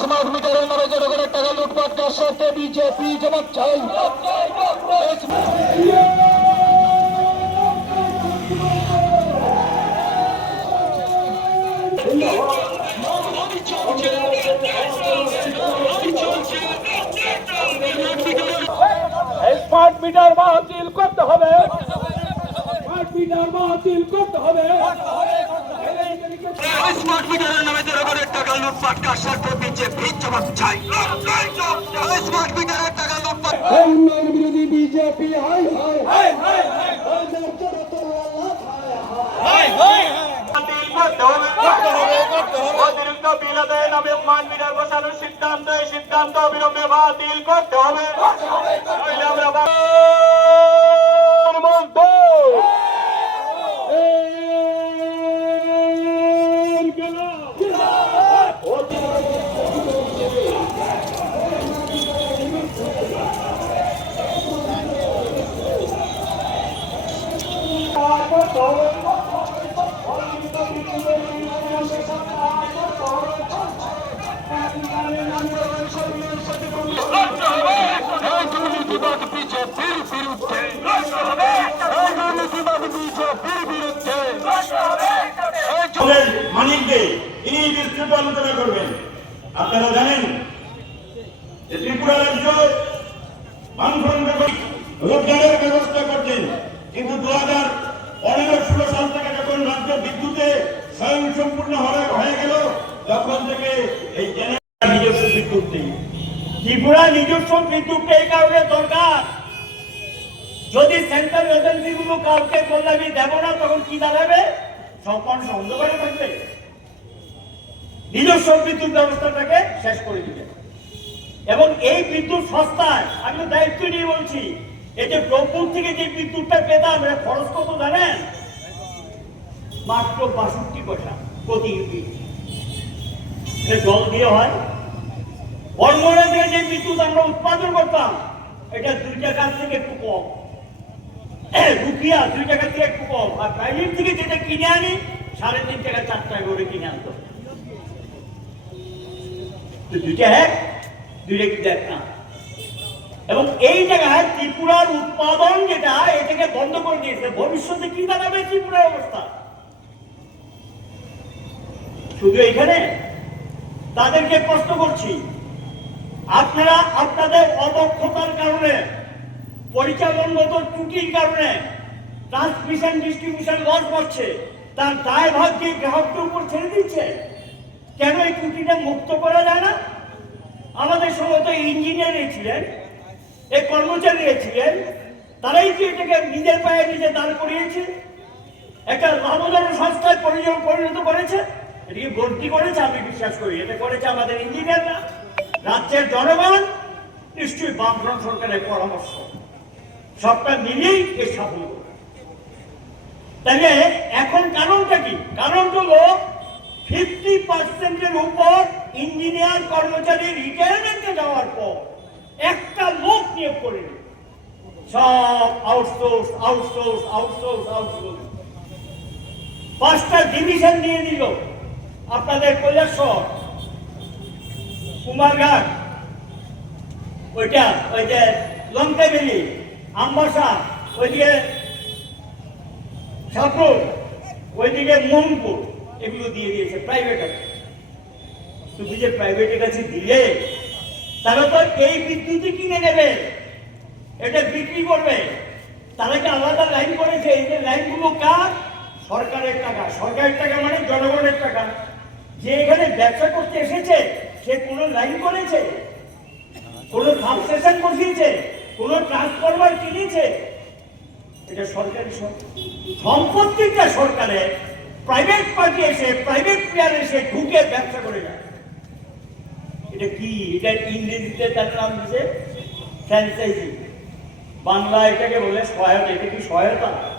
সমাজ মিটারের নামে জনগণের টাকা লুটপাট করার সাথে বিজেপি জবাব চাই। স্মার্ট মিটার বাতিল করতে হবে। স্মার্ট মিটার বাতিল করতে হবে। লুটপাট কার বিজেপি জবাব চাই। স্মার্ট মিটারের টাকা লুটপাট উন্নয়ন বিরোধী বিজেপি হাই হাই বাতিল করতে হবে অতিরিক্ত বিল আদায়ের নামে স্মার্ট মিটার বসানোর সিদ্ধান্ত এই সিদ্ধান্ত অবিলম্বে বাতিল করতে হবে। আমরা মানিককে ইনি বিস্তৃত আলোচনা করবেন। আপনারা জানেন যে ত্রিপুরা রাজ্য রোজগারের ব্যবস্থা করছেন কিন্তু দু হাজার পনেরো ষোলো সাল থেকে যখন রাজ্য বিদ্যুতে স্বয়ং সম্পূর্ণ হয়ে গেল, তখন থেকে এই নিজস্ব দরকার। যদি সেন্ট্রাল এজেন্সি গুলো কাউকে বললে আমি দেবো না, তখন কি দাঁড়াবে? অন্ধকারে থাকবে। নিজস্ব বিদ্যুৎ ব্যবস্থাটাকে শেষ করে দিবে। এবং এই বিদ্যুৎ সস্তায়, আমি দায়িত্ব নিয়ে বলছি, এই যে ব্রহ্মপুর থেকে যে বিদ্যুৎটা পেতাম এটা খরচ কত জানেন? মাত্র বাষট্টি পয়সা প্রতি ইউনিট জল দিয়ে হয় বর্মরা যে বিদ্যুৎ আমরা উৎপাদন করতাম, এটা দুই টাকার থেকে একটু কম। রুপিয়া দুই টাকা থেকে একটু কম। আর প্রাইভেট থেকে যেটা কিনে আনি, সাড়ে তিন টাকা, চার টাকা করে কিনে আনতো। দুইটা এক, দুইটা কিন্তু এক না। এবং এই জায়গায় ত্রিপুরার উৎপাদন যেটা এটাকে বন্ধ করে দিয়েছে। ভবিষ্যতে কি দাঁড়াবে ত্রিপুরার অবস্থা? শুধু এখানে তাদেরকে প্রশ্ন করছি আপনারা আপনাদের অদক্ষতার কারণে পরিচালনগত ত্রুটির কারণে ট্রান্সমিশন ডিস্ট্রিবিউশন লস করছে তার দায় ভাগ দিয়ে গ্রাহকদের উপর ছেড়ে দিচ্ছে। কেন এই ত্রুটিটা মুক্ত করা যায় না? আমাদের সমস্ত ইঞ্জিনিয়ার ছিলেন এই কর্মচারী ছিলেন, তারাই কি এটাকে নিজের পায়ে নিজে দাঁড় করিয়েছে? একটা লাভজনক সংস্থায় পরিণত করেছে? এটিকে ভর্তি করেছে, আমি বিশ্বাস করি। এটা করেছে আমাদের ইঞ্জিনিয়াররা রাজ্যের জনগণ নিশ্চয়ই বামফ্রন্ট সরকারের পরামর্শ। সবটা মিলিয়েই এ সাফল্য। তাহলে এখন কারণটা কি? কারণ হলো ফিফটি পার্সেন্টের উপর ইঞ্জিনিয়ার কর্মচারী রিটায়ারমেন্টে যাওয়ার পর একটা লোক নিয়োগ করে নিল। সব আউটসোর্স আউটসোর্স আউটসোর্স আউটসোর্স পাঁচটা ডিভিশন নিয়ে দিল। আপনাদের কৈলাসর কুমারঘাট ওইটা, ওই যে লঙ্কাবেলি আমবাসা, ওইদিকে সাপুর ওইদিকে মোহনপুর, এগুলো দিয়ে দিয়েছে প্রাইভেট তুমি যে প্রাইভেটের কাছে দিলে তারা তো এই বিদ্যুৎই কিনে নেবে, এটা বিক্রি করবে। তারা কি আলাদা লাইন করেছে? এই যে লাইনগুলো কার? সরকারের টাকা। সরকারের টাকা মানে জনগণের টাকা। যে এখানে ব্যবসা করতে এসেছে সে কোনো লাইন করেছে? কোনো সাবস্টেশন বসিয়েছে? কোনো ট্রান্সফরমার কিনেছে? এটা সরকারি সম- সম্পত্তিটা সরকারের প্রাইভেট পার্টি এসে প্রাইভেট প্লেয়ার এসে ঢুকে ব্যবসা করে যায় এটা কি? এটা ইংরেজিতে তার নাম দিছে ফ্র্যাঞ্চাইজি বাংলা এটাকে বলে সহায়তা। এটা কি সহায়তা?